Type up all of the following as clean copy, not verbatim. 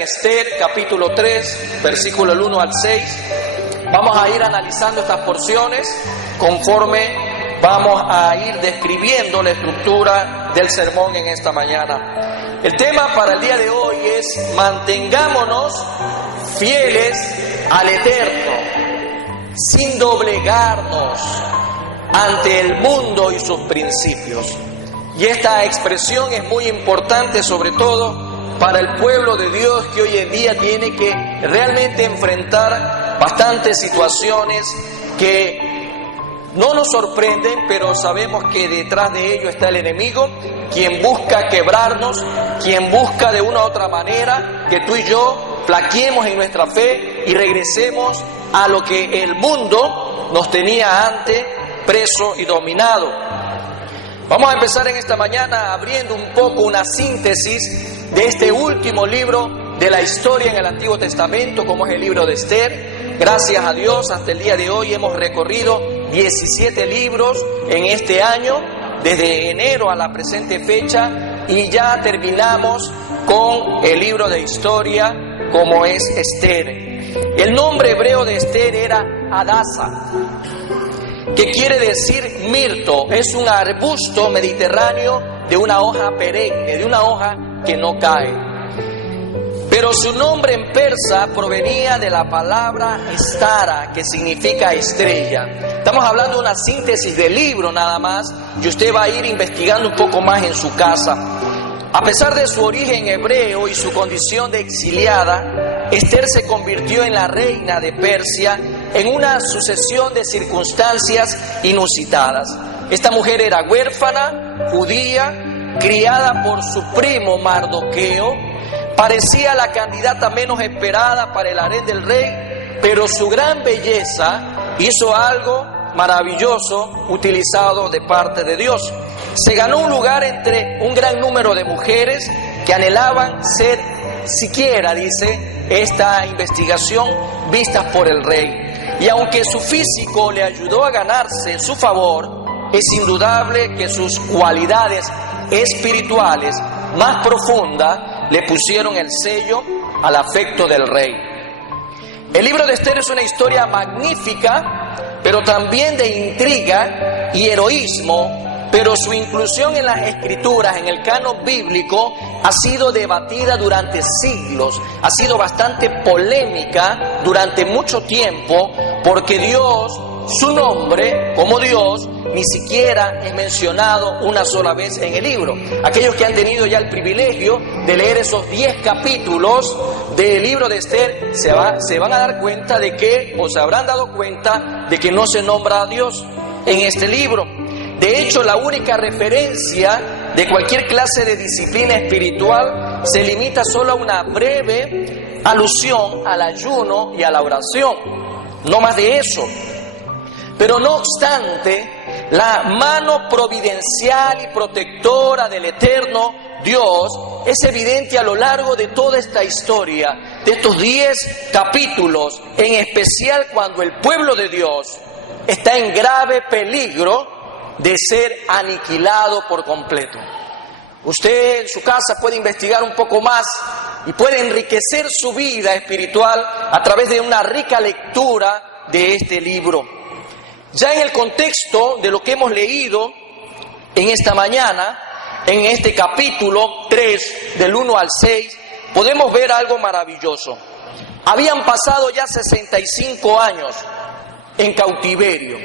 Esther capítulo 3, versículo 1 al 6. Vamos a ir analizando estas porciones conforme vamos a ir describiendo la estructura del sermón en esta mañana. El tema para el día de hoy es: mantengámonos fieles al Eterno, sin doblegarnos ante el mundo y sus principios. Y esta expresión es muy importante, sobre todo para el pueblo de Dios, que hoy en día tiene que realmente enfrentar bastantes situaciones que no nos sorprenden, pero sabemos que detrás de ello está el enemigo, quien busca quebrarnos, quien busca de una u otra manera que tú y yo flaqueemos en nuestra fe y regresemos a lo que el mundo nos tenía antes preso y dominado. Vamos a empezar en esta mañana abriendo un poco una síntesis de este último libro de la historia en el Antiguo Testamento, como es el libro de Esther. Gracias a Dios, hasta el día de hoy hemos recorrido 17 libros en este año, desde enero a la presente fecha, y ya terminamos con el libro de historia como es Esther. El nombre hebreo de Esther era Hadasa, que quiere decir mirto. Es un arbusto mediterráneo de una hoja perenne, de una hoja que no cae. Pero su nombre en persa provenía de la palabra estara, que significa estrella. Estamos hablando de una síntesis del libro nada más, y usted va a ir investigando un poco más en su casa. A pesar de su origen hebreo y su condición de exiliada, Esther se convirtió en la reina de Persia en una sucesión de circunstancias inusitadas. Esta mujer era huérfana, judía, criada por su primo Mardoqueo, parecía la candidata menos esperada para el harén del rey, pero su gran belleza hizo algo maravilloso utilizado de parte de Dios. Se ganó un lugar entre un gran número de mujeres que anhelaban ser siquiera, dice esta investigación, vistas por el rey. Y aunque su físico le ayudó a ganarse su favor, es indudable que sus cualidades espirituales más profundas le pusieron el sello al afecto del rey. El libro de Esther es una historia magnífica, pero también de intriga y heroísmo, pero su inclusión en las escrituras, en el canon bíblico, ha sido debatida durante siglos, ha sido bastante polémica durante mucho tiempo, porque Dios, su nombre como Dios, ni siquiera es mencionado una sola vez en el libro. Aquellos que han tenido ya el privilegio de leer esos 10 capítulos del libro de Esther se van a dar cuenta de que, o se habrán dado cuenta de que no se nombra a Dios en este libro. De hecho, la única referencia de cualquier clase de disciplina espiritual se limita solo a una breve alusión al ayuno y a la oración, no más de eso. Pero no obstante, la mano providencial y protectora del eterno Dios es evidente a lo largo de toda esta historia, de estos 10 capítulos, en especial cuando el pueblo de Dios está en grave peligro de ser aniquilado por completo. Usted en su casa puede investigar un poco más y puede enriquecer su vida espiritual a través de una rica lectura de este libro. Ya en el contexto de lo que hemos leído en esta mañana, en este capítulo 3, del 1 al 6, podemos ver algo maravilloso. Habían pasado ya 65 años en cautiverio,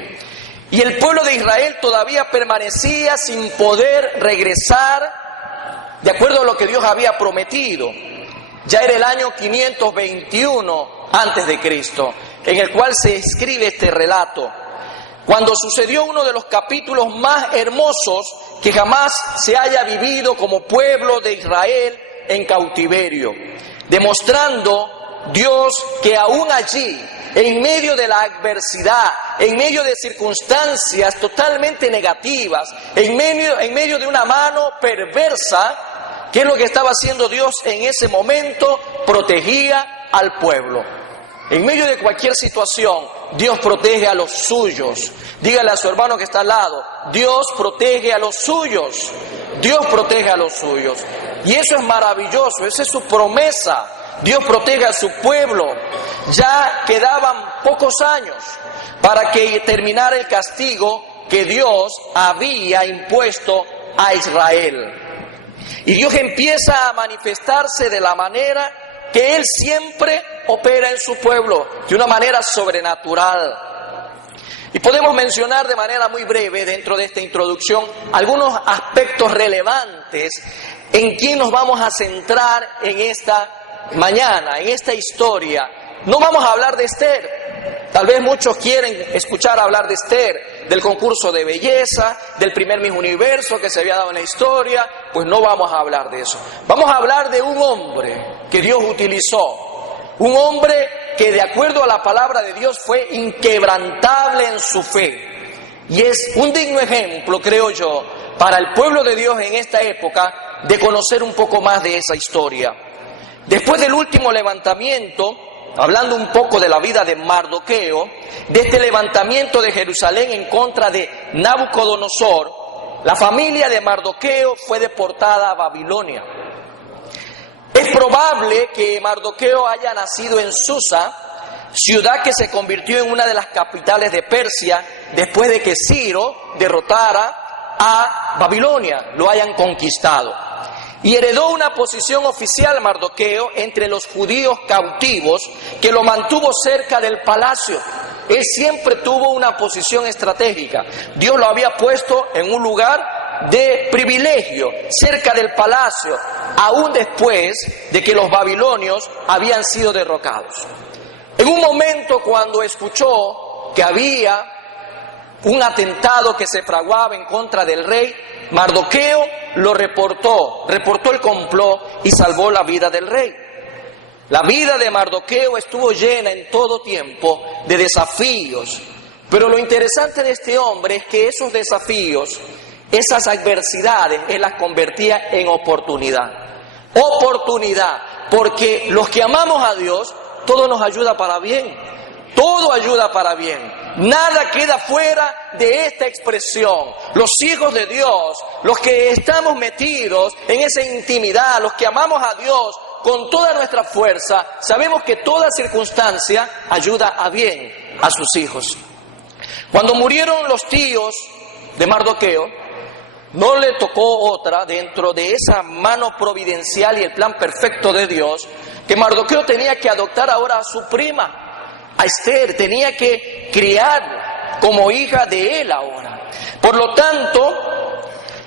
y el pueblo de Israel todavía permanecía sin poder regresar de acuerdo a lo que Dios había prometido. Ya era el año 521 antes de Cristo, en el cual se escribe este relato, cuando sucedió uno de los capítulos más hermosos que jamás se haya vivido como pueblo de Israel en cautiverio, demostrando Dios que aún allí, en medio de la adversidad, en medio de circunstancias totalmente negativas, en medio de una mano perversa, ¿qué es lo que estaba haciendo Dios en ese momento? Protegía al pueblo. En medio de cualquier situación, Dios protege a los suyos. Dígale a su hermano que está al lado: Dios protege a los suyos. Dios protege a los suyos. Y eso es maravilloso, esa es su promesa. Dios protege a su pueblo. Ya quedaban pocos años para que terminara el castigo que Dios había impuesto a Israel. Y Dios empieza a manifestarse de la manera que Él siempre opera en su pueblo, de una manera sobrenatural. Y podemos mencionar de manera muy breve, dentro de esta introducción, algunos aspectos relevantes en quién nos vamos a centrar en esta mañana, en esta historia. No vamos a hablar de Esther. Tal vez muchos quieren escuchar hablar de Esther, del concurso de belleza, del primer Miss Universo que se había dado en la historia. Pues no vamos a hablar de eso. Vamos a hablar de un hombre que Dios utilizó. Un hombre que, de acuerdo a la palabra de Dios, fue inquebrantable en su fe. Y es un digno ejemplo, creo yo, para el pueblo de Dios en esta época, de conocer un poco más de esa historia. Después del último levantamiento, hablando un poco de la vida de Mardoqueo, de este levantamiento de Jerusalén en contra de Nabucodonosor, la familia de Mardoqueo fue deportada a Babilonia. Es probable que Mardoqueo haya nacido en Susa, ciudad que se convirtió en una de las capitales de Persia después de que Ciro derrotara a Babilonia, lo hayan conquistado. Y heredó una posición oficial Mardoqueo entre los judíos cautivos que lo mantuvo cerca del palacio. Él siempre tuvo una posición estratégica. Dios lo había puesto en un lugar de privilegio, cerca del palacio, aún después de que los babilonios habían sido derrocados. En un momento, cuando escuchó que había un atentado que se fraguaba en contra del rey, Mardoqueo lo reportó el complot y salvó la vida del rey. La vida de Mardoqueo estuvo llena en todo tiempo de desafíos, pero lo interesante de este hombre es que esos desafíos, esas adversidades, él las convertía en oportunidad. Oportunidad, porque los que amamos a Dios, todo nos ayuda para bien. Todo ayuda para bien. Nada queda fuera de esta expresión. Los hijos de Dios, los que estamos metidos en esa intimidad, los que amamos a Dios con toda nuestra fuerza, sabemos que toda circunstancia ayuda a bien a sus hijos. Cuando murieron los tíos de Mardoqueo, no le tocó otra dentro de esa mano providencial y el plan perfecto de Dios, que Mardoqueo tenía que adoptar ahora a su prima, a Esther, tenía que criarla como hija de él ahora. Por lo tanto,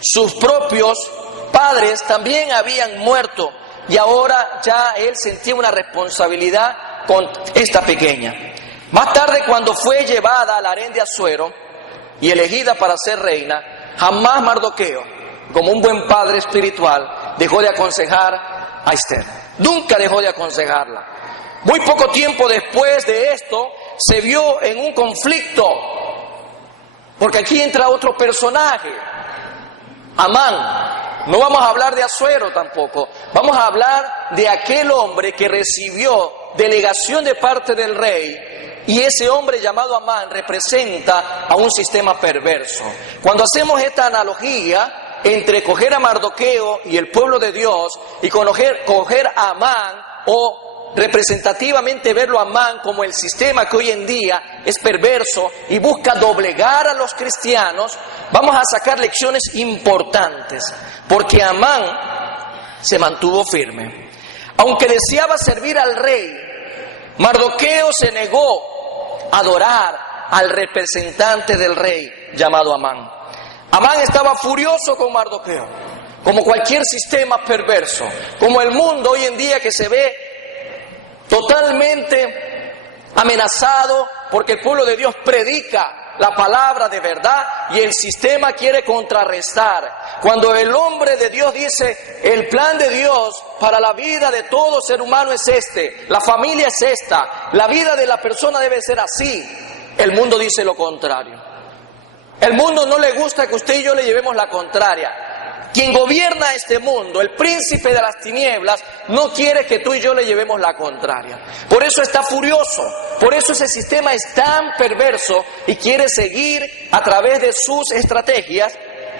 sus propios padres también habían muerto y ahora ya él sentía una responsabilidad con esta pequeña. Más tarde, cuando fue llevada al harén de Asuero y elegida para ser reina, jamás Mardoqueo, como un buen padre espiritual, dejó de aconsejar a Esther. Nunca dejó de aconsejarla. Muy poco tiempo después de esto, se vio en un conflicto, porque aquí entra otro personaje, Amán. No vamos a hablar de Asuero tampoco, vamos a hablar de aquel hombre que recibió delegación de parte del rey, y ese hombre llamado Amán representa a un sistema perverso. Cuando hacemos esta analogía entre coger a Mardoqueo y el pueblo de Dios y coger a Amán, o representativamente verlo a Amán como el sistema que hoy en día es perverso y busca doblegar a los cristianos, vamos a sacar lecciones importantes, porque Amán se mantuvo firme. Aunque deseaba servir al rey, Mardoqueo se negó a adorar al representante del rey llamado Amán. Amán estaba furioso con Mardoqueo, como cualquier sistema perverso, como el mundo hoy en día que se ve totalmente amenazado porque el pueblo de Dios predica la palabra de verdad y el sistema quiere contrarrestar. Cuando el hombre de Dios dice, el plan de Dios para la vida de todo ser humano es este, la familia es esta, la vida de la persona debe ser así, el mundo dice lo contrario. El mundo no le gusta que usted y yo le llevemos la contraria. Quien gobierna este mundo, el príncipe de las tinieblas, no quiere que tú y yo le llevemos la contraria. Por eso está furioso, por eso ese sistema es tan perverso y quiere seguir a través de sus estrategias,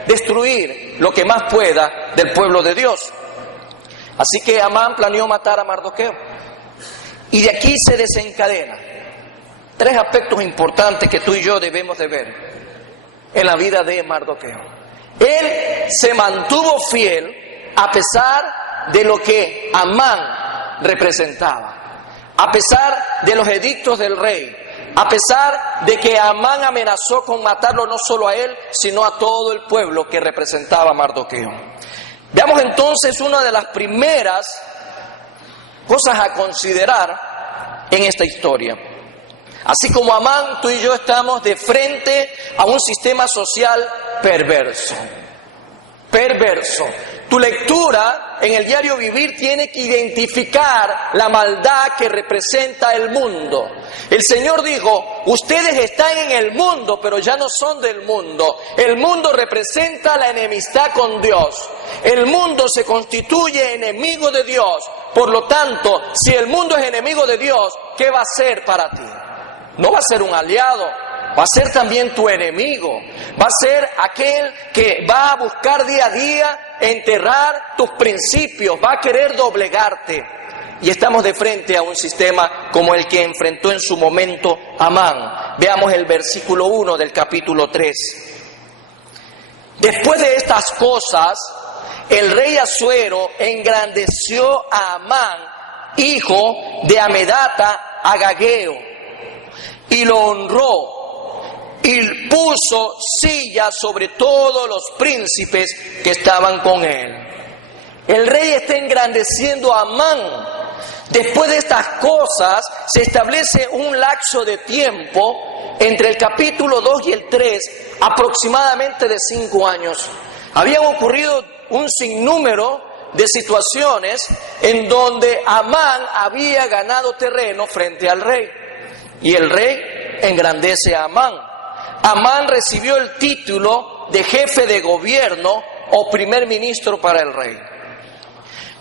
destruir lo que más pueda del pueblo de Dios. Así que Amán planeó matar a Mardoqueo. Y de aquí se desencadena 3 aspectos importantes que tú y yo debemos de ver en la vida de Mardoqueo. Él se mantuvo fiel a pesar de lo que Amán representaba, a pesar de los edictos del rey, a pesar de que Amán amenazó con matarlo no solo a él, sino a todo el pueblo que representaba a Mardoqueo. Veamos entonces una de las primeras cosas a considerar en esta historia. Así como Amán, tú y yo estamos de frente a un sistema social perverso. Perverso. Tu lectura en el diario vivir tiene que identificar la maldad que representa el mundo. El Señor dijo, ustedes están en el mundo, pero ya no son del mundo. El mundo representa la enemistad con Dios. El mundo se constituye enemigo de Dios. Por lo tanto, si el mundo es enemigo de Dios, ¿qué va a ser para ti? No va a ser un aliado, va a ser también tu enemigo. Va a ser aquel que va a buscar día a día enterrar tus principios, va a querer doblegarte. Y estamos de frente a un sistema como el que enfrentó en su momento Amán. Veamos el versículo 1 del capítulo 3. Después de estas cosas, el rey Asuero engrandeció a Amán, hijo de Amedata, Agageo, y lo honró, y puso silla sobre todos los príncipes que estaban con él. El rey está engrandeciendo a Amán. Después de estas cosas, se establece un lapso de tiempo entre el capítulo 2 y el 3, aproximadamente de 5 años. Habían ocurrido un sinnúmero de situaciones en donde Amán había ganado terreno frente al rey. Y el rey engrandece a Amán. Amán recibió el título de jefe de gobierno o primer ministro para el rey,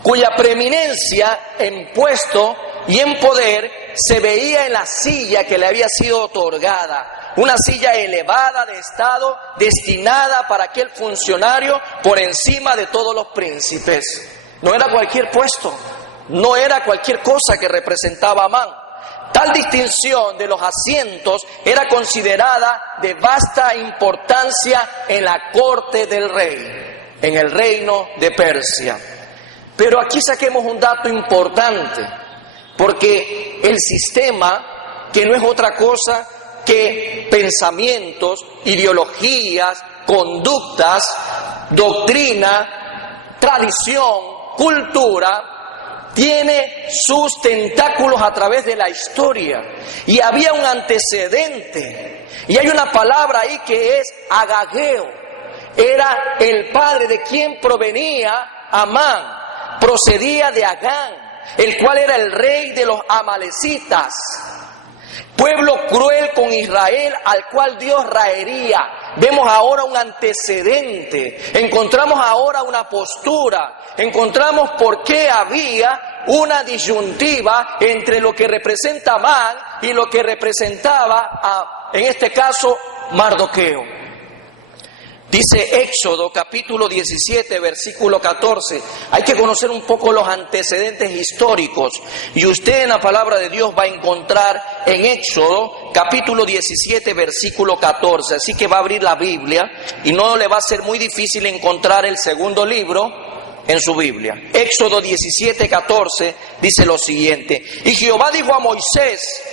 cuya preeminencia en puesto y en poder se veía en la silla que le había sido otorgada, una silla elevada de estado destinada para aquel funcionario por encima de todos los príncipes. No era cualquier puesto, no era cualquier cosa que representaba a Amán. Tal distinción de los asientos era considerada de vasta importancia en la corte del rey, en el reino de Persia. Pero aquí saquemos un dato importante, porque el sistema, que no es otra cosa que pensamientos, ideologías, conductas, doctrina, tradición, cultura, tiene sus tentáculos a través de la historia. Y había un antecedente. Y hay una palabra ahí que es Agageo. Era el padre de quien provenía Amán. Procedía de Agán, el cual era el rey de los amalecitas. Pueblo cruel con Israel, al cual Dios raería. Vemos ahora un antecedente, encontramos ahora una postura, encontramos por qué había una disyuntiva entre lo que representa Amán y lo que representaba, en este caso, Mardoqueo. Dice Éxodo capítulo 17 versículo 14, hay que conocer un poco los antecedentes históricos y usted en la palabra de Dios va a encontrar en Éxodo capítulo 17 versículo 14, así que va a abrir la Biblia y no le va a ser muy difícil encontrar el segundo libro en su Biblia. Éxodo 17, 14 dice lo siguiente: y Jehová dijo a Moisés,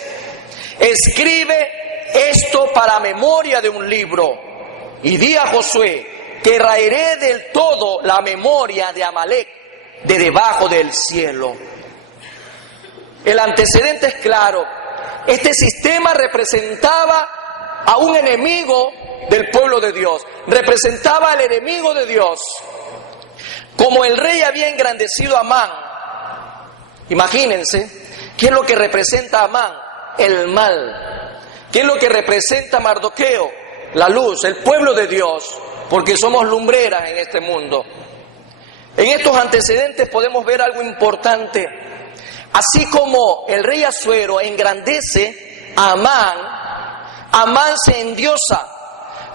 escribe esto para memoria de un libro. Y di a Josué que raeré del todo la memoria de Amalec de debajo del cielo. El antecedente es claro. Este sistema representaba a un enemigo del pueblo de Dios. Representaba al enemigo de Dios. Como el rey había engrandecido a Amán, imagínense, ¿qué es lo que representa a Amán? El mal. ¿Qué es lo que representa a Mardoqueo? La luz, el pueblo de Dios, porque somos lumbreras en este mundo. En estos antecedentes podemos ver algo importante. Así como el rey Asuero engrandece a Amán, Amán se endiosa,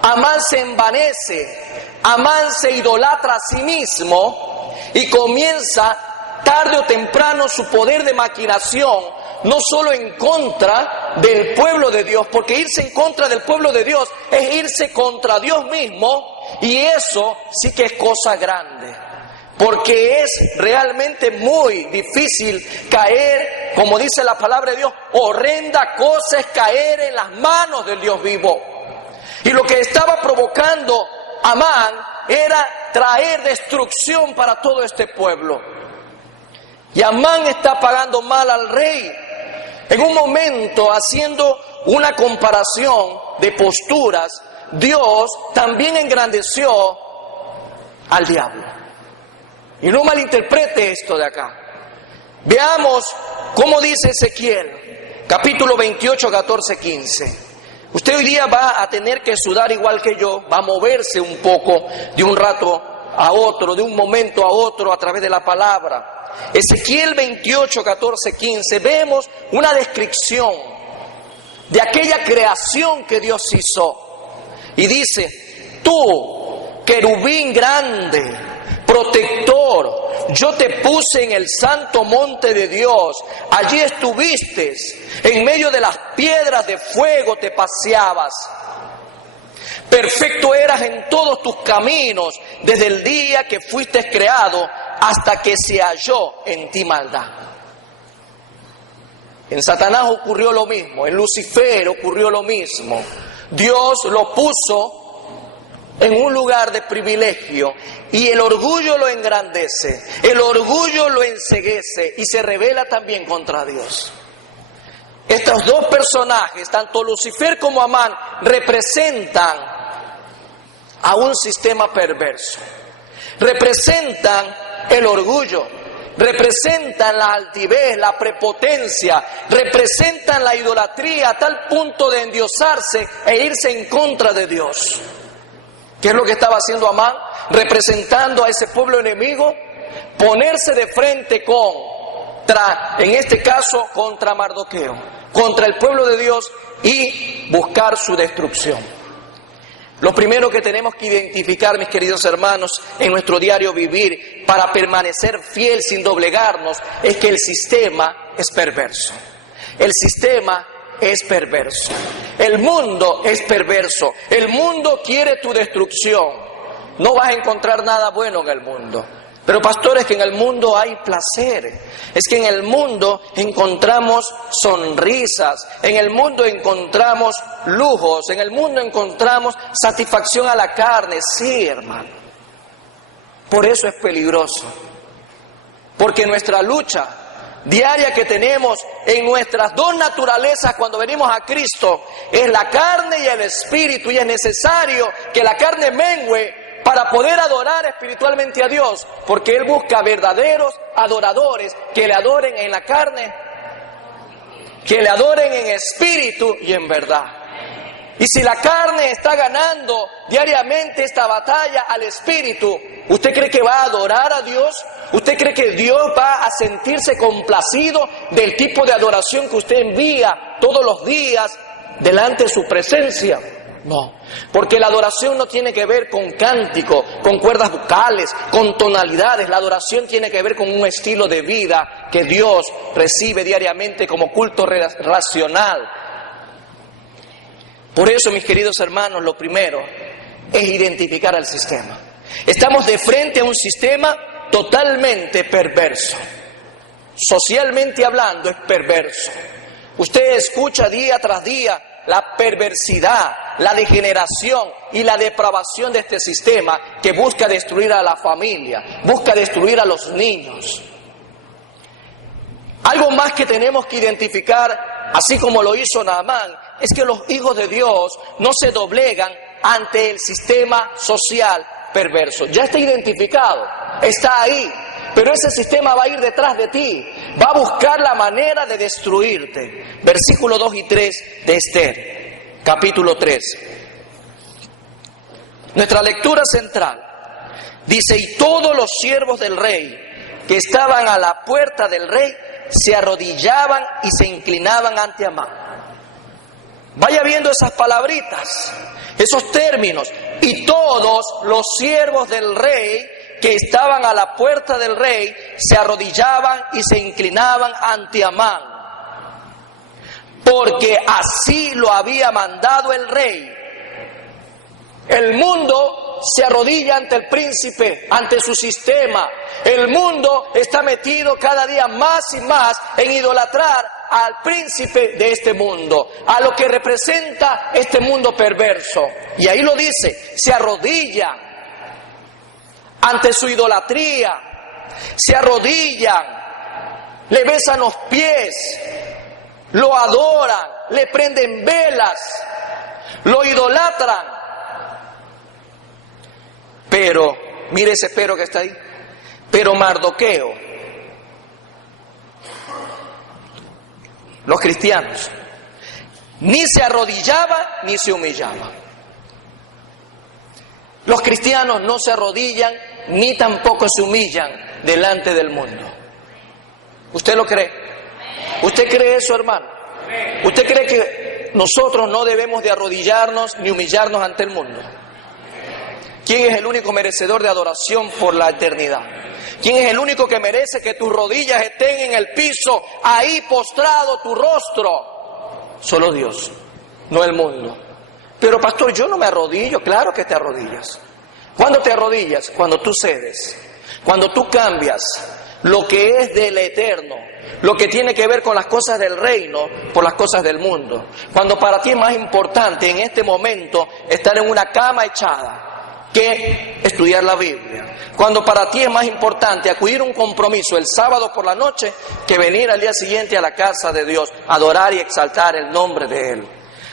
Amán se envanece, Amán se idolatra a sí mismo y comienza tarde o temprano su poder de maquinación no solo en contra del pueblo de Dios, porque irse en contra del pueblo de Dios es irse contra Dios mismo, y eso sí que es cosa grande, porque es realmente muy difícil caer, como dice la palabra de Dios, horrenda cosa es caer en las manos del Dios vivo. Y lo que estaba provocando Amán era traer destrucción para todo este pueblo. Y Amán está pagando mal al rey. En un momento, haciendo una comparación de posturas, Dios también engrandeció al diablo. Y no malinterprete esto de acá. Veamos cómo dice Ezequiel, capítulo 28, 14, 15. Usted hoy día va a tener que sudar igual que yo, va a moverse un poco de un rato a otro, de un momento a otro a través de la palabra. Ezequiel 28, 14, 15, vemos una descripción de aquella creación que Dios hizo. Y dice: tú, querubín grande, protector, yo te puse en el santo monte de Dios, allí estuviste, en medio de las piedras de fuego te paseabas. Perfecto eras en todos tus caminos, desde el día que fuiste creado hasta que se halló en ti maldad. En Satanás ocurrió lo mismo, en Lucifer ocurrió lo mismo. Dios lo puso en un lugar de privilegio y el orgullo lo engrandece, el orgullo lo enceguece y se rebela también contra Dios. Estos dos personajes, tanto Lucifer como Amán, representan a un sistema perverso, representan el orgullo, representan la altivez, la prepotencia, representan la idolatría a tal punto de endiosarse e irse en contra de Dios. ¿Qué es lo que estaba haciendo Amán? Representando a ese pueblo enemigo, ponerse de frente contra, en este caso, contra Mardoqueo, contra el pueblo de Dios y buscar su destrucción. Lo primero que tenemos que identificar, mis queridos hermanos, en nuestro diario vivir, para permanecer fiel sin doblegarnos, es que el sistema es perverso. El sistema es perverso. El mundo es perverso. El mundo quiere tu destrucción. No vas a encontrar nada bueno en el mundo. Pero pastores, que en el mundo hay placer, es que en el mundo encontramos sonrisas, en el mundo encontramos lujos, en el mundo encontramos satisfacción a la carne. Sí, hermano. Por eso es peligroso, porque nuestra lucha diaria que tenemos en nuestras dos naturalezas cuando venimos a Cristo es la carne y el espíritu, y es necesario que la carne mengue para poder adorar espiritualmente a Dios, porque Él busca verdaderos adoradores que le adoren en la carne, que le adoren en espíritu y en verdad. Y si la carne está ganando diariamente esta batalla al espíritu, ¿usted cree que va a adorar a Dios? ¿Usted cree que Dios va a sentirse complacido del tipo de adoración que usted envía todos los días delante de su presencia? No, porque la adoración no tiene que ver con cántico, con cuerdas vocales, con tonalidades. La adoración tiene que ver con un estilo de vida que Dios recibe diariamente como culto racional. Por eso, mis queridos hermanos, lo primero es identificar al sistema. Estamos de frente a un sistema totalmente perverso. Socialmente hablando, es perverso. Usted escucha día tras día la perversidad, la degeneración y la depravación de este sistema que busca destruir a la familia, busca destruir a los niños. Algo más que tenemos que identificar, así como lo hizo Naamán, es que los hijos de Dios no se doblegan ante el sistema social perverso. Ya está identificado, está ahí, pero ese sistema va a ir detrás de ti, va a buscar la manera de destruirte. Versículos 2 y 3 de Esther, capítulo 3. Nuestra lectura central dice: y todos los siervos del rey que estaban a la puerta del rey se arrodillaban y se inclinaban ante Amán. Vaya viendo esas palabritas, esos términos. Y todos los siervos del rey que estaban a la puerta del rey se arrodillaban y se inclinaban ante Amán. porque así lo había mandado el rey. El mundo se arrodilla ante el príncipe, ante su sistema. El mundo está metido cada día más y más en idolatrar al príncipe de este mundo, a lo que representa este mundo perverso. Y ahí lo dice, se arrodillan ante su idolatría, se arrodillan, le besan los pies, lo adoran, le prenden velas, lo idolatran. Pero, mire ese pero que está ahí, pero Mardoqueo, los cristianos, ni se arrodillaba ni se humillaba. Los cristianos no se arrodillan ni tampoco se humillan delante del mundo. ¿Usted lo cree? ¿Usted cree eso, hermano? ¿Usted cree que nosotros no debemos de arrodillarnos ni humillarnos ante el mundo? ¿Quién es el único merecedor de adoración por la eternidad? ¿Quién es el único que merece que tus rodillas estén en el piso, ahí postrado tu rostro? Solo Dios, no el mundo. Pero pastor, yo no me arrodillo. Claro que te arrodillas. ¿Cuándo te arrodillas? Cuando tú cedes, cuando tú cambias lo que es del eterno, lo que tiene que ver con las cosas del reino por las cosas del mundo. Cuando para ti es más importante en este momento estar en una cama echada que estudiar la Biblia. Cuando para ti es más importante acudir a un compromiso el sábado por la noche que venir al día siguiente a la casa de Dios, adorar y exaltar el nombre de Él.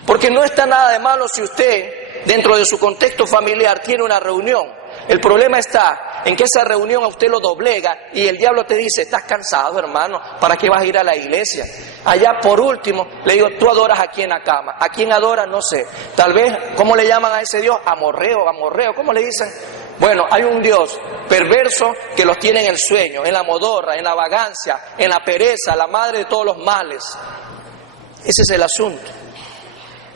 Porque no está nada de malo si usted, dentro de su contexto familiar, tiene una reunión. El problema está en que esa reunión a usted lo doblega y el diablo te dice, estás cansado, hermano, ¿para qué vas a ir a la iglesia? Allá por último, le digo, tú adoras aquí en la cama. ¿A quién adoras? No sé. Tal vez, ¿cómo le llaman a ese Dios? Amorreo, ¿cómo le dicen? Bueno, hay un Dios perverso que los tiene en el sueño, en la modorra, en la vagancia, en la pereza, la madre de todos los males. Ese es el asunto.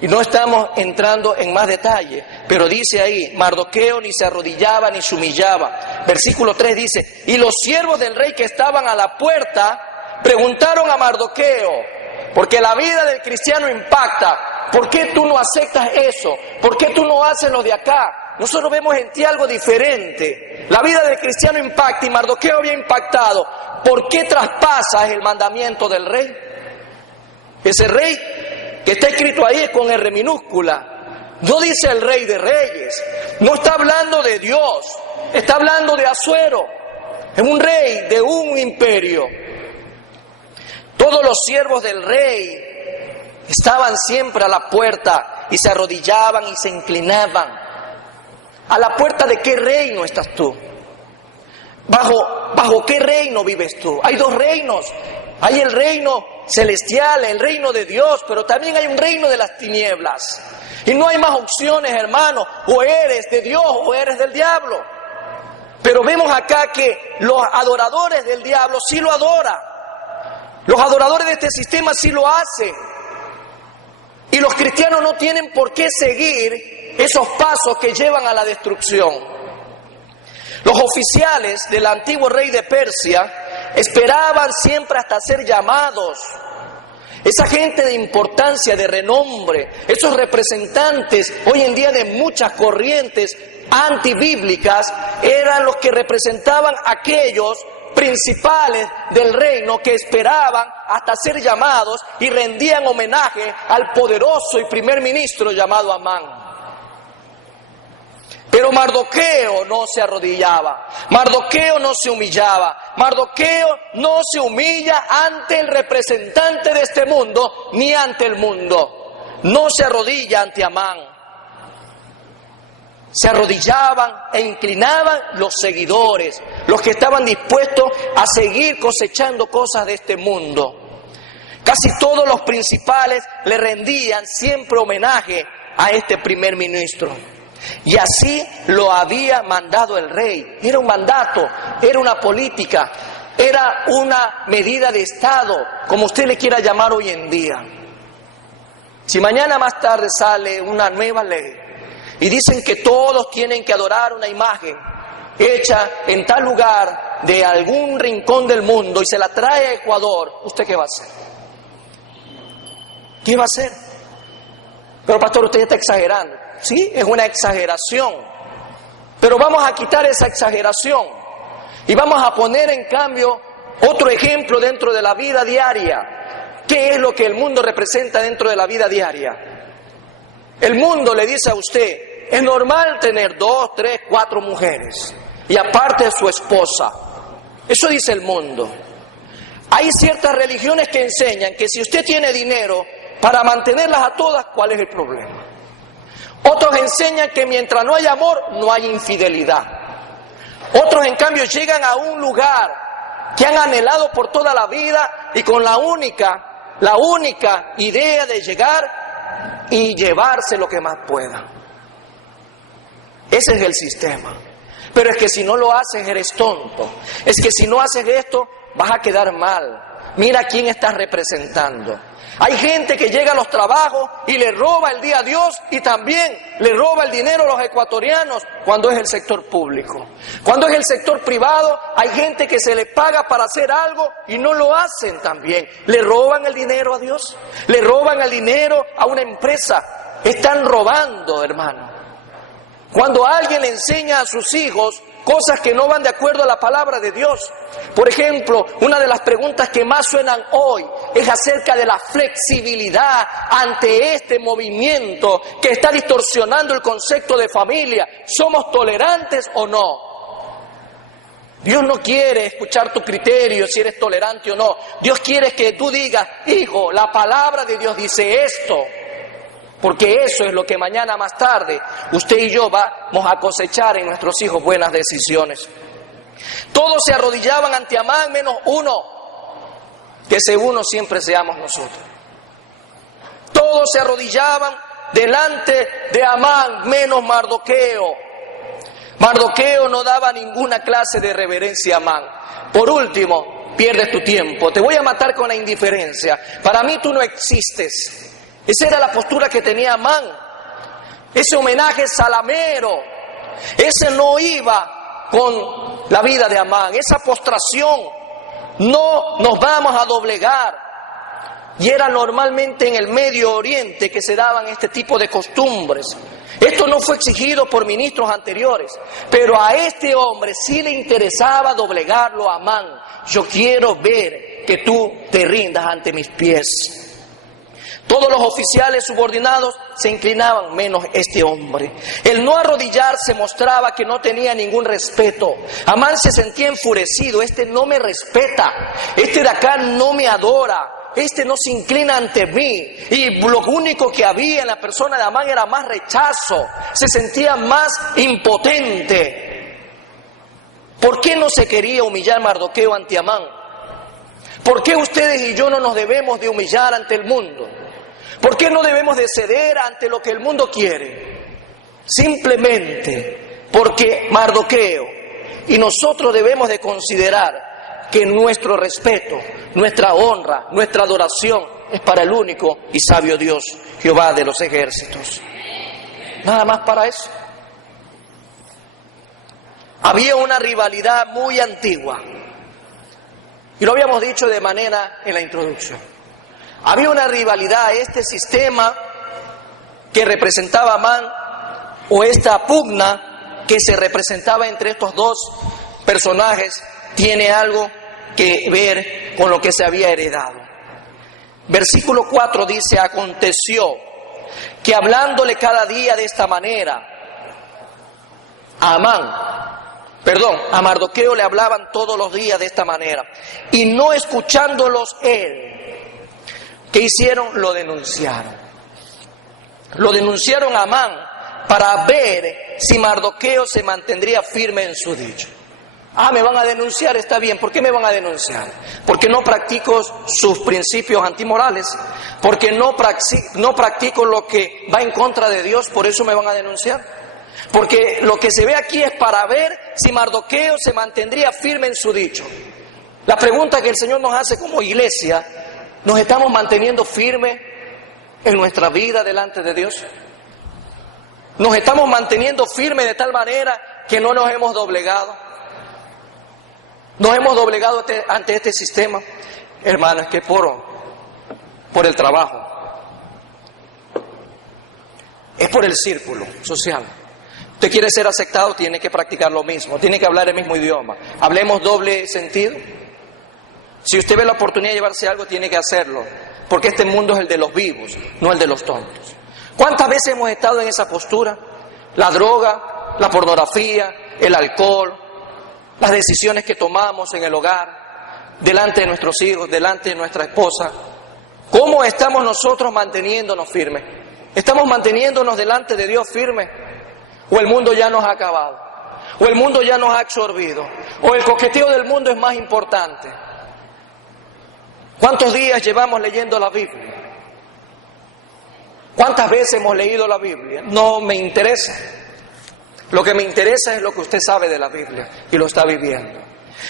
Y no estamos entrando en más detalle, pero dice ahí, Mardoqueo ni se arrodillaba ni se humillaba. Versículo 3 dice, y los siervos del rey que estaban a la puerta preguntaron a Mardoqueo, porque la vida del cristiano impacta, ¿por qué tú no aceptas eso? ¿Por qué tú no haces lo de acá? Nosotros vemos en ti algo diferente. La vida del cristiano impacta y Mardoqueo había impactado. ¿Por qué traspasas el mandamiento del rey? Ese rey que está escrito ahí es con R minúscula. No dice el rey de reyes. No está hablando de Dios. Está hablando de Asuero. Es un rey de un imperio. Todos los siervos del rey estaban siempre a la puerta y se arrodillaban y se inclinaban. ¿A la puerta de qué reino estás tú? ¿Bajo qué reino vives tú? Hay dos reinos. Hay el reino celestial, el reino de Dios, pero también hay un reino de las tinieblas. Y no hay más opciones, hermano. O eres de Dios o eres del diablo. Pero vemos acá que los adoradores del diablo sí lo adoran. Los adoradores de este sistema sí lo hacen. Y los cristianos no tienen por qué seguir esos pasos que llevan a la destrucción. Los oficiales del antiguo rey de Persia esperaban siempre hasta ser llamados. Esa gente de importancia, de renombre, esos representantes hoy en día de muchas corrientes antibíblicas, eran los que representaban aquellos principales del reino que esperaban hasta ser llamados y rendían homenaje al poderoso y primer ministro llamado Amán. Pero Mardoqueo no se arrodillaba, Mardoqueo no se humillaba, Mardoqueo no se humilla ante el representante de este mundo ni ante el mundo, no se arrodilla ante Amán. Se arrodillaban e inclinaban los seguidores, los que estaban dispuestos a seguir cosechando cosas de este mundo. Casi todos los principales le rendían siempre homenaje a este primer ministro. Y así lo había mandado el rey. Era un mandato, era una política, era una medida de Estado, como usted le quiera llamar hoy en día. Si mañana más tarde sale una nueva ley y dicen que todos tienen que adorar una imagen hecha en tal lugar de algún rincón del mundo y se la trae a Ecuador, ¿usted qué va a hacer? ¿Qué va a hacer? Pero pastor, usted está exagerando. Sí, es una exageración. Pero vamos a quitar esa exageración y vamos a poner en cambio otro ejemplo dentro de la vida diaria. ¿Qué es lo que el mundo representa dentro de la vida diaria? El mundo le dice a usted, es normal tener 2, 3, 4 mujeres y aparte de su esposa. Eso dice el mundo. Hay ciertas religiones que enseñan que si usted tiene dinero para mantenerlas a todas, ¿cuál es el problema? Otros enseñan que mientras no hay amor, no hay infidelidad. Otros, en cambio, llegan a un lugar que han anhelado por toda la vida y con la única idea de llegar y llevarse lo que más pueda. Ese es el sistema. Pero es que si no lo haces, eres tonto. Es que si no haces esto, vas a quedar mal. Mira quién estás representando. Hay gente que llega a los trabajos y le roba el día a Dios y también le roba el dinero a los ecuatorianos cuando es el sector público. Cuando es el sector privado, hay gente que se le paga para hacer algo y no lo hacen también. Le roban el dinero a Dios, le roban el dinero a una empresa. Están robando, hermano. Cuando alguien le enseña a sus hijos cosas que no van de acuerdo a la palabra de Dios. Por ejemplo, una de las preguntas que más suenan hoy es acerca de la flexibilidad ante este movimiento que está distorsionando el concepto de familia. ¿Somos tolerantes o no? Dios no quiere escuchar tu criterio si eres tolerante o no. Dios quiere que tú digas, hijo, la palabra de Dios dice esto. Porque eso es lo que mañana más tarde usted y yo vamos a cosechar en nuestros hijos buenas decisiones. Todos se arrodillaban ante Amán menos uno, que ese uno siempre seamos nosotros. Todos se arrodillaban delante de Amán menos Mardoqueo. Mardoqueo no daba ninguna clase de reverencia a Amán. Por último, pierdes tu tiempo, te voy a matar con la indiferencia. Para mí tú no existes. Esa era la postura que tenía Amán. Ese homenaje salamero, ese no iba con la vida de Amán. Esa postración, no nos vamos a doblegar. Y era normalmente en el Medio Oriente que se daban este tipo de costumbres. Esto no fue exigido por ministros anteriores, pero a este hombre sí le interesaba doblegarlo a Amán. Yo quiero ver que tú te rindas ante mis pies. Todos los oficiales subordinados se inclinaban, menos este hombre. El no arrodillarse mostraba que no tenía ningún respeto. Amán se sentía enfurecido. Este no me respeta. Este de acá no me adora. Este no se inclina ante mí. Y lo único que había en la persona de Amán era más rechazo. Se sentía más impotente. ¿Por qué no se quería humillar Mardoqueo ante Amán? ¿Por qué ustedes y yo no nos debemos de humillar ante el mundo? ¿Por qué no debemos de ceder ante lo que el mundo quiere? Simplemente porque Mardoqueo y nosotros debemos de considerar que nuestro respeto, nuestra honra, nuestra adoración es para el único y sabio Dios, Jehová de los ejércitos. Nada más para eso. Había una rivalidad muy antigua y lo habíamos dicho de manera en la introducción. Había una rivalidad, este sistema que representaba a Amán o esta pugna que se representaba entre estos dos personajes tiene algo que ver con lo que se había heredado. Versículo 4 dice, aconteció que hablándole cada día de esta manera a Mardoqueo le hablaban todos los días de esta manera y no escuchándolos él, ¿qué hicieron? Lo denunciaron. Lo denunciaron a Amán para ver si Mardoqueo se mantendría firme en su dicho. Me van a denunciar, está bien. ¿Por qué me van a denunciar? Porque no practico sus principios antimorales. Porque no practico lo que va en contra de Dios, por eso me van a denunciar. Porque lo que se ve aquí es para ver si Mardoqueo se mantendría firme en su dicho. La pregunta que el Señor nos hace como iglesia, ¿nos estamos manteniendo firmes en nuestra vida delante de Dios? ¿Nos estamos manteniendo firmes de tal manera que no nos hemos doblegado? ¿Nos hemos doblegado ante este sistema? Hermanos, que por el trabajo, es por el círculo social. Usted quiere ser aceptado, tiene que practicar lo mismo, tiene que hablar el mismo idioma. Hablemos doble sentido. Si usted ve la oportunidad de llevarse algo, tiene que hacerlo, porque este mundo es el de los vivos, no el de los tontos. ¿Cuántas veces hemos estado en esa postura? La droga, la pornografía, el alcohol, las decisiones que tomamos en el hogar, delante de nuestros hijos, delante de nuestra esposa. ¿Cómo estamos nosotros manteniéndonos firmes? ¿Estamos manteniéndonos delante de Dios firmes? ¿O el mundo ya nos ha acabado? ¿O el mundo ya nos ha absorbido? ¿O el coqueteo del mundo es más importante? ¿Cuántos días llevamos leyendo la Biblia? ¿Cuántas veces hemos leído la Biblia? No me interesa. Lo que me interesa es lo que usted sabe de la Biblia y lo está viviendo.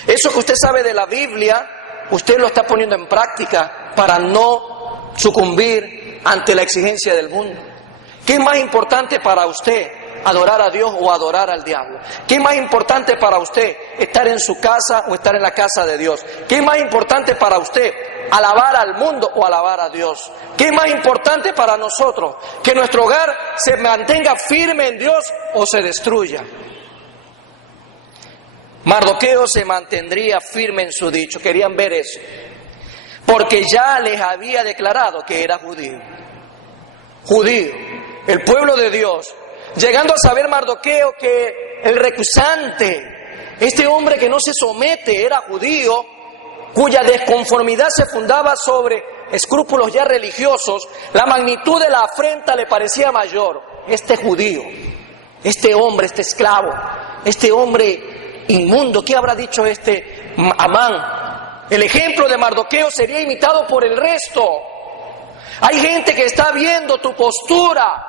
Eso que usted sabe de la Biblia, usted lo está poniendo en práctica para no sucumbir ante la exigencia del mundo. ¿Qué es más importante para usted? ¿Adorar a Dios o adorar al diablo? ¿Qué es más importante para usted? ¿Estar en su casa o estar en la casa de Dios? ¿Qué es más importante para usted? ¿Alabar al mundo o alabar a Dios? ¿Qué es más importante para nosotros? ¿Que nuestro hogar se mantenga firme en Dios o se destruya? Mardoqueo se mantendría firme en su dicho. Querían ver eso, porque ya les había declarado que era judío. Judío, el pueblo de Dios. Llegando a saber Mardoqueo que el recusante, este hombre que no se somete, era judío, cuya desconformidad se fundaba sobre escrúpulos ya religiosos, la magnitud de la afrenta le parecía mayor. Este judío, este hombre, este esclavo, este hombre inmundo, ¿qué habrá dicho este Amán? El ejemplo de Mardoqueo sería imitado por el resto. Hay gente que está viendo tu postura.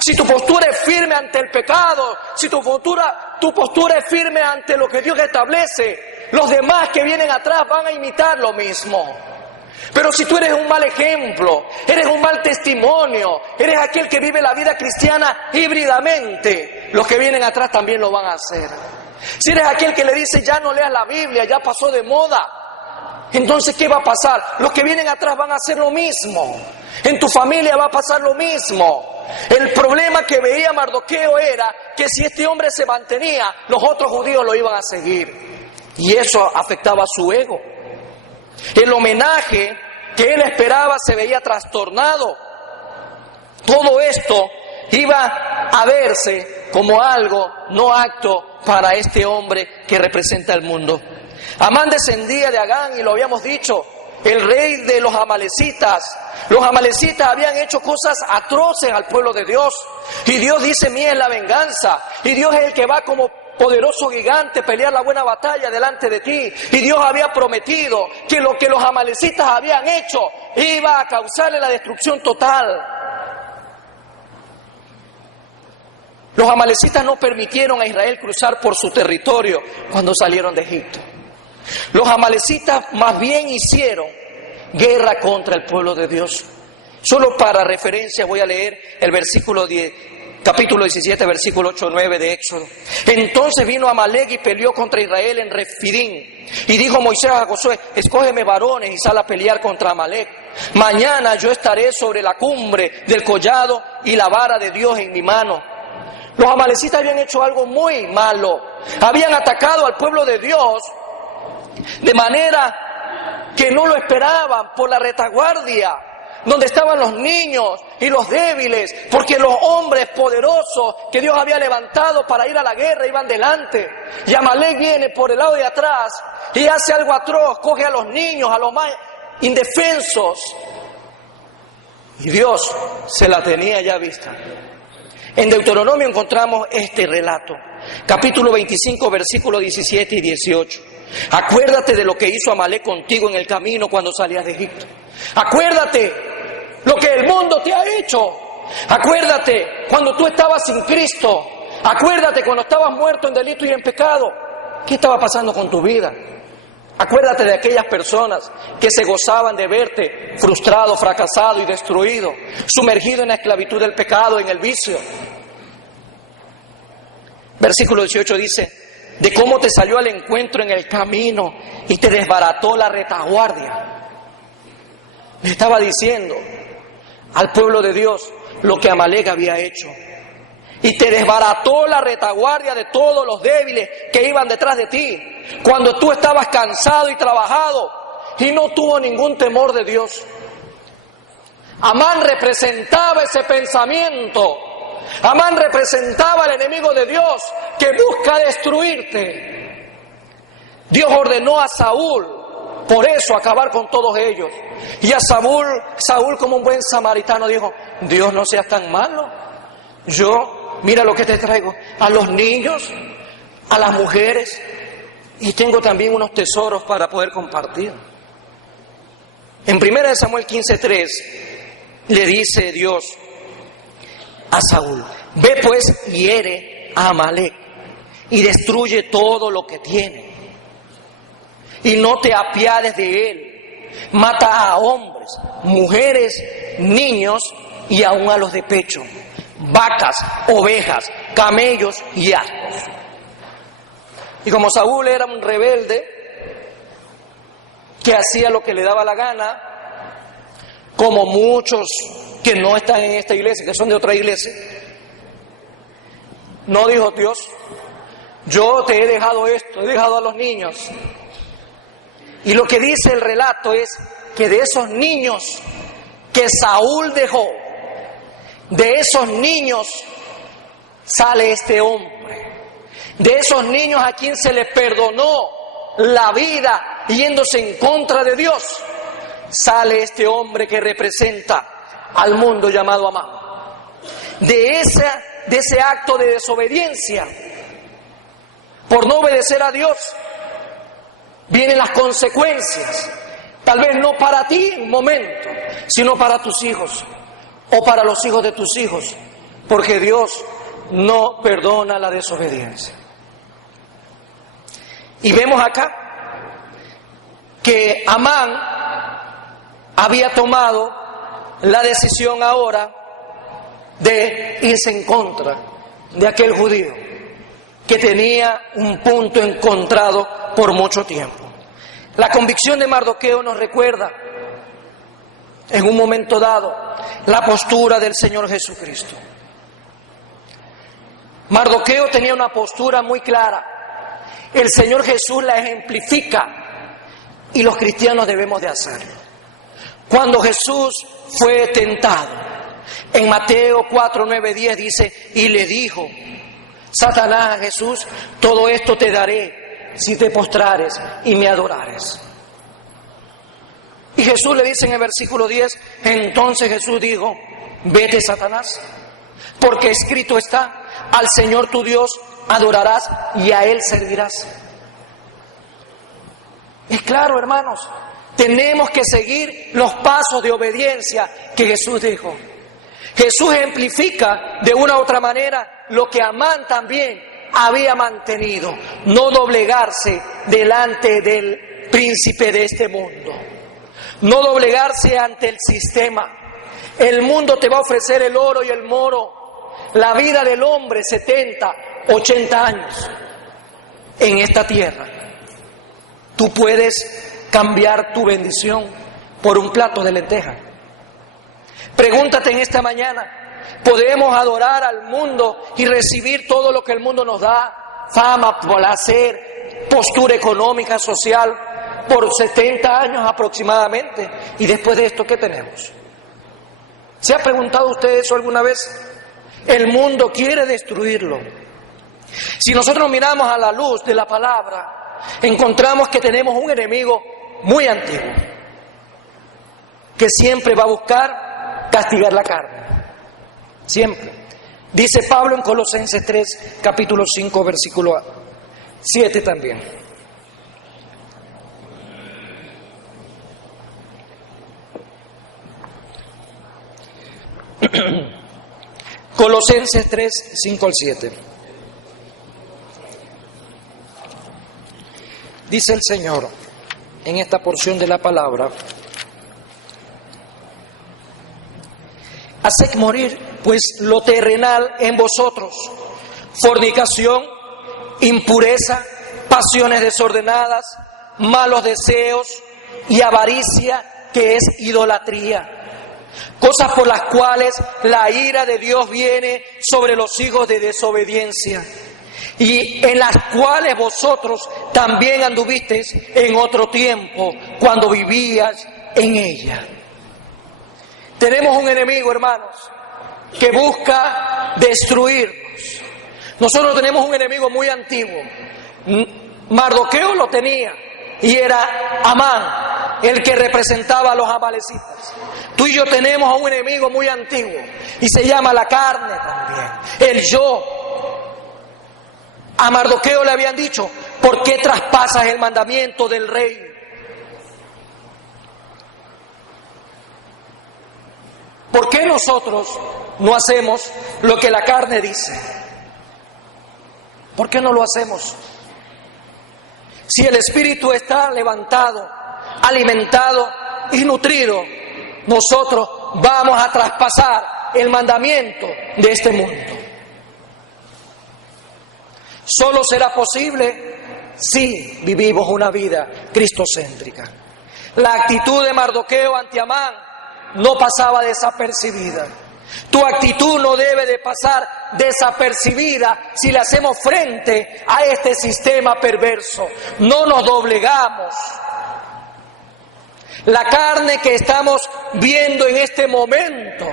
Si tu postura es firme ante el pecado, si tu postura es firme ante lo que Dios establece, los demás que vienen atrás van a imitar lo mismo. Pero si tú eres un mal ejemplo, eres un mal testimonio, eres aquel que vive la vida cristiana híbridamente, los que vienen atrás también lo van a hacer. Si eres aquel que le dice ya no leas la Biblia, ya pasó de moda, entonces ¿qué va a pasar? Los que vienen atrás van a hacer lo mismo. En tu familia va a pasar lo mismo. El problema que veía Mardoqueo era que si este hombre se mantenía, los otros judíos lo iban a seguir. Y eso afectaba a su ego. El homenaje que él esperaba se veía trastornado. Todo esto iba a verse como algo no apto para este hombre que representa al mundo. Amán descendía de Agán y lo habíamos dicho, el rey de los amalecitas. Los amalecitas habían hecho cosas atroces al pueblo de Dios. Y Dios dice, mía es la venganza. Y Dios es el que va como poderoso gigante pelear la buena batalla delante de ti. Y Dios había prometido que lo que los amalecitas habían hecho iba a causarle la destrucción total. Los amalecitas no permitieron a Israel cruzar por su territorio cuando salieron de Egipto. Los amalecitas más bien hicieron guerra contra el pueblo de Dios. Solo para referencia voy a leer el versículo 10, capítulo 17, versículo 8-9 de Éxodo. Entonces vino Amalec y peleó contra Israel en Refidín. Y dijo Moisés a Josué, escógeme varones y sal a pelear contra Amalec. Mañana yo estaré sobre la cumbre del collado y la vara de Dios en mi mano. Los amalecitas habían hecho algo muy malo. Habían atacado al pueblo de Dios de manera que no lo esperaban, por la retaguardia, donde estaban los niños y los débiles, porque los hombres poderosos que Dios había levantado para ir a la guerra iban delante. Y Amalec viene por el lado de atrás y hace algo atroz, coge a los niños, a los más indefensos. Y Dios se la tenía ya vista. En Deuteronomio encontramos este relato, capítulo 25, versículos 17 y 18. Acuérdate de lo que hizo Amalec contigo en el camino cuando salías de Egipto. Acuérdate lo que el mundo te ha hecho. Acuérdate cuando tú estabas sin Cristo. Acuérdate cuando estabas muerto en delito y en pecado. ¿Qué estaba pasando con tu vida? Acuérdate de aquellas personas que se gozaban de verte frustrado, fracasado y destruido, sumergido en la esclavitud del pecado, en el vicio. Versículo 18 dice, de cómo te salió al encuentro en el camino y te desbarató la retaguardia. Le estaba diciendo al pueblo de Dios, lo que Amalek había hecho. Y te desbarató la retaguardia de todos los débiles que iban detrás de ti, cuando tú estabas cansado y trabajado y no tuvo ningún temor de Dios. Amán representaba ese pensamiento. Amán representaba al enemigo de Dios que busca destruirte. Dios ordenó a Saúl, por eso, acabar con todos ellos. Y a Saúl como un buen samaritano dijo: Dios, no seas tan malo. Mira lo que te traigo, a los niños, a las mujeres, y tengo también unos tesoros para poder compartir. En 1 Samuel 15:3 le dice Dios a Saúl: ve pues, hiere a Amalek y destruye todo lo que tiene, y no te apiades de él. Mata a hombres, mujeres, niños y aun a los de pecho, vacas, ovejas, camellos y asnos. Y como Saúl era un rebelde que hacía lo que le daba la gana, como muchos que no están en esta iglesia, que son de otra iglesia, no dijo: Dios, yo te he dejado esto, he dejado a los niños. Y lo que dice el relato es que de esos niños que Saúl dejó, de esos niños sale este hombre. De esos niños a quien se le perdonó la vida yéndose en contra de Dios, sale este hombre que representa al mundo llamado Amán. De ese acto de desobediencia, por no obedecer a Dios, vienen las consecuencias. Tal vez no para ti en un momento, sino para tus hijos o para los hijos de tus hijos, porque Dios no perdona la desobediencia. Y vemos acá que Amán había tomado la decisión ahora de irse en contra de aquel judío que tenía un punto encontrado por mucho tiempo. La convicción de Mardoqueo nos recuerda en un momento dado la postura del Señor Jesucristo. Mardoqueo tenía una postura muy clara. El Señor Jesús la ejemplifica y los cristianos debemos de hacerlo. Cuando Jesús fue tentado, en Mateo 4, 9, 10 dice: y le dijo Satanás a Jesús: todo esto te daré si te postrares y me adorares. Y Jesús le dice en el versículo 10: entonces Jesús dijo: vete, Satanás, porque escrito está: al Señor tu Dios adorarás y a Él servirás. Es claro, hermanos, tenemos que seguir los pasos de obediencia que Jesús dijo. Jesús ejemplifica de una u otra manera lo que Amán también había mantenido: no doblegarse delante del príncipe de este mundo, no doblegarse ante el sistema. El mundo te va a ofrecer el oro y el moro, la vida del hombre, 70, 80 años en esta tierra. Tú puedes cambiar tu bendición por un plato de lenteja. Pregúntate en esta mañana: ¿podemos adorar al mundo y recibir todo lo que el mundo nos da? Fama, placer, postura económica, social, por 70 años aproximadamente. Y después de esto, ¿qué tenemos? ¿Se ha preguntado usted eso alguna vez? El mundo quiere destruirlo. Si nosotros miramos a la luz de la palabra, encontramos que tenemos un enemigo muy antiguo, que siempre va a buscar castigar la carne. Siempre. Dice Pablo en Colosenses 3, capítulo 5, versículo 7 también. Colosenses 3, 5 al 7. Dice el Señor en esta porción de la palabra: haced morir pues lo terrenal en vosotros: fornicación, impureza, pasiones desordenadas, malos deseos y avaricia, que es idolatría. cosas por las cuales la ira de Dios viene sobre los hijos de desobediencia, y en las cuales vosotros también anduvisteis en otro tiempo, cuando vivías en ella. Tenemos un enemigo, hermanos, que busca destruirnos. Nosotros tenemos un enemigo muy antiguo. Mardoqueo lo tenía, y era Amán, el que representaba a los amalecitas. Tú y yo tenemos a un enemigo muy antiguo, y se llama la carne también, el yo. A Mardoqueo le habían dicho: ¿por qué traspasas el mandamiento del rey? ¿Por qué nosotros no hacemos lo que la carne dice? ¿Por qué no lo hacemos? Si el espíritu está levantado, alimentado y nutrido, nosotros vamos a traspasar el mandamiento de este mundo. Solo será posible si vivimos una vida cristocéntrica. La actitud de Mardoqueo ante Amán no pasaba desapercibida. Tu actitud no debe de pasar desapercibida si le hacemos frente a este sistema perverso. No nos doblegamos. La carne que estamos viendo en este momento,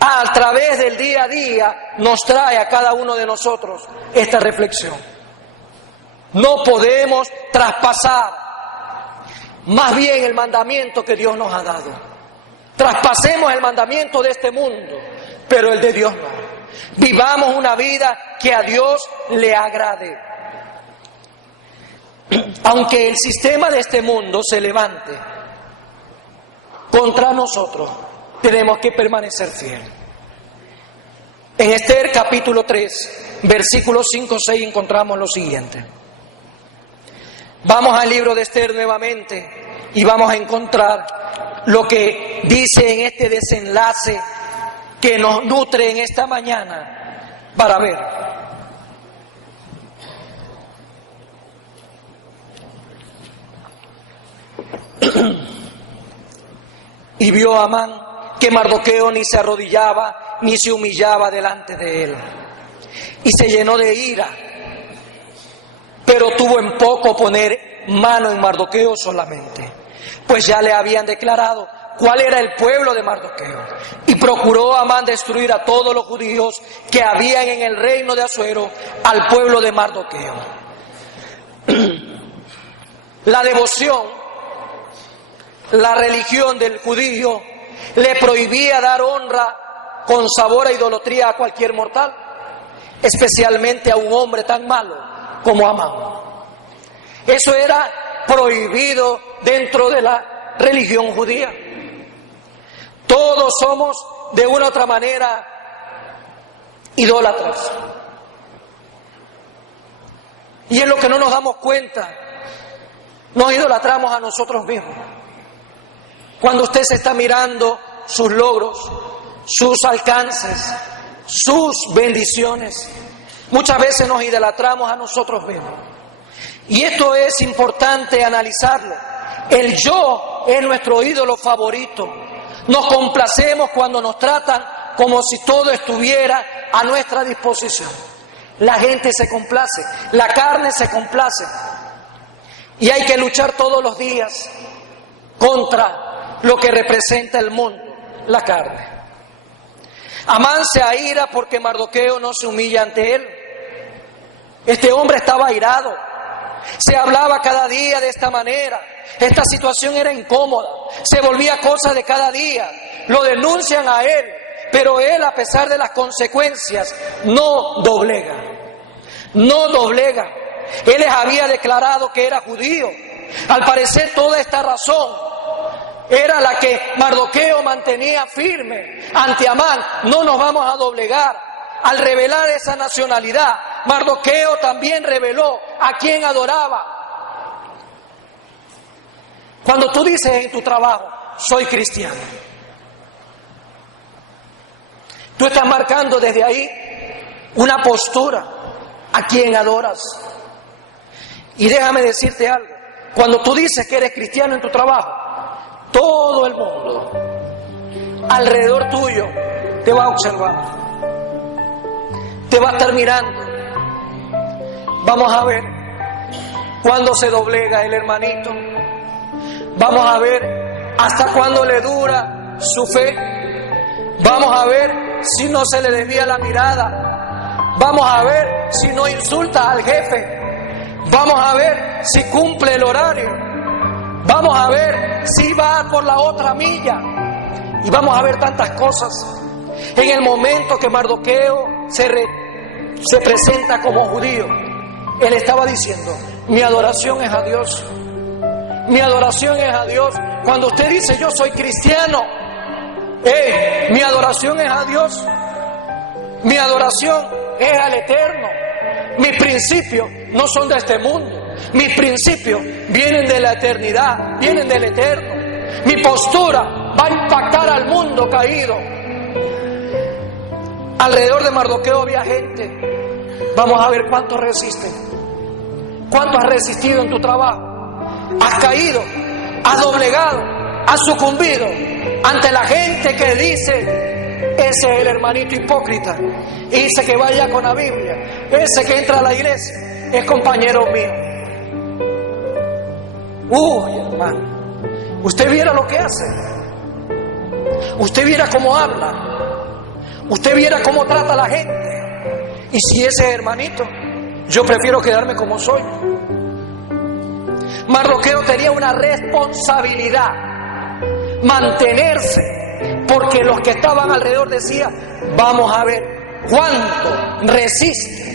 a través del día a día, nos trae a cada uno de nosotros esta reflexión. No podemos traspasar más bien el mandamiento que Dios nos ha dado. Traspasemos el mandamiento de este mundo, pero el de Dios no. Vivamos una vida que a Dios le agrade. Aunque el sistema de este mundo se levante contra nosotros, tenemos que permanecer fieles. En Esther capítulo 3, versículos 5-6 encontramos lo siguiente. Vamos al libro de Esther nuevamente y vamos a encontrar lo que dice en este desenlace que nos nutre en esta mañana para ver. Y vio a Amán que Mardoqueo ni se arrodillaba ni se humillaba delante de él, y se llenó de ira, pero tuvo en poco poner mano en Mardoqueo solamente, pues ya le habían declarado cuál era el pueblo de Mardoqueo, y procuró Amán destruir a todos los judíos que habían en el reino de Asuero al pueblo de Mardoqueo. La devoción, la religión del judío le prohibía dar honra con sabor a idolatría a cualquier mortal, especialmente a un hombre tan malo como Amán. Eso era prohibido dentro de la religión judía. Todos somos de una u otra manera idólatras. Y en lo que no nos damos cuenta, nos idolatramos a nosotros mismos. Cuando usted se está mirando sus logros, sus alcances, sus bendiciones, muchas veces nos idolatramos a nosotros mismos. Y esto es importante analizarlo. El yo es nuestro ídolo favorito. Nos complacemos cuando nos tratan como si todo estuviera a nuestra disposición. La gente se complace, la carne se complace. Y hay que luchar todos los días contra lo que representa el mundo, la carne. Amán se aira porque Mardoqueo no se humilla ante él. Este hombre estaba airado. Se hablaba cada día de esta manera. Esta situación era incómoda. Se volvía cosa de cada día. Lo denuncian a él, pero él, a pesar de las consecuencias, no doblega. No doblega. Él les había declarado que era judío. Al parecer toda esta razón era la que Mardoqueo mantenía firme ante Amán. No nos vamos a doblegar. Al revelar esa nacionalidad, Mardoqueo también reveló a quién adoraba. Cuando tú dices en tu trabajo, soy cristiano, tú estás marcando desde ahí una postura a quién adoras. Y déjame decirte algo, cuando tú dices que eres cristiano en tu trabajo, todo el mundo alrededor tuyo te va a observar, te va a estar mirando. Vamos a ver cuándo se doblega el hermanito. Vamos a ver hasta cuándo le dura su fe. Vamos a ver si no se le desvía la mirada. Vamos a ver si no insulta al jefe. Vamos a ver si cumple el horario. Vamos a ver si va por la otra milla. Y vamos a ver tantas cosas. En el momento que Mardoqueo se presenta como judío, él estaba diciendo: mi adoración es a Dios. Mi adoración es a Dios. Cuando usted dice yo soy cristiano, mi adoración es a Dios. Mi adoración es al Eterno. Mis principios no son de este mundo. Mis principios vienen de la eternidad, vienen del Eterno. Mi postura va a impactar al mundo caído. Alrededor de Mardoqueo había gente. Vamos a ver cuántos resisten. ¿Cuánto has resistido en tu trabajo? Has caído, has doblegado, has sucumbido ante la gente que dice: ese es el hermanito hipócrita, y dice que vaya con la Biblia, ese que entra a la iglesia es compañero mío. Uy, hermano, usted viera lo que hace, usted viera cómo habla, usted viera cómo trata a la gente. Y si ese es hermanito, yo prefiero quedarme como soy. Mardoqueo tenía una responsabilidad: mantenerse, porque los que estaban alrededor decían: vamos a ver cuánto resiste.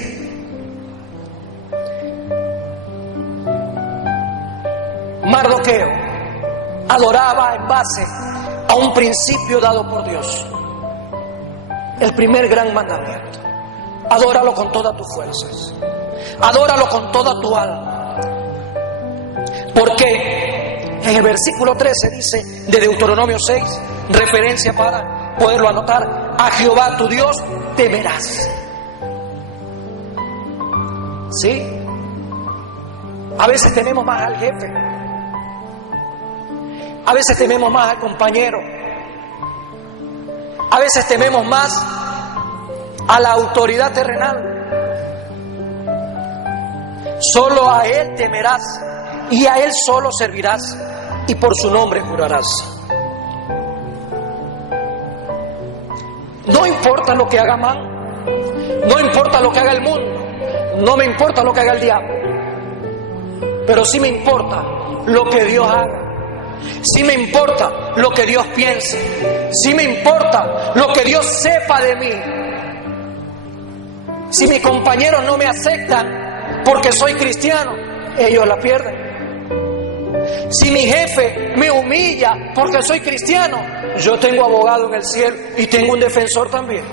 Mardoqueo adoraba en base a un principio dado por Dios. El primer gran mandamiento: adóralo con todas tus fuerzas, adóralo con toda tu alma. Porque en el versículo 13 dice de Deuteronomio 6, referencia para poderlo anotar: a Jehová tu Dios temerás. ¿Sí? A veces tememos más al jefe, a veces tememos más al compañero, a veces tememos más a la autoridad terrenal. Solo a Él temerás, y a Él solo servirás, y por su nombre jurarás. No importa lo que haga mal, no importa lo que haga el mundo, no me importa lo que haga el diablo, pero sí me importa lo que Dios haga. Sí me importa lo que Dios piense, sí me importa lo que Dios sepa de mí. Si mis compañeros no me aceptan porque soy cristiano, ellos la pierden. Si mi jefe me humilla porque soy cristiano, yo tengo abogado en el cielo y tengo un defensor también.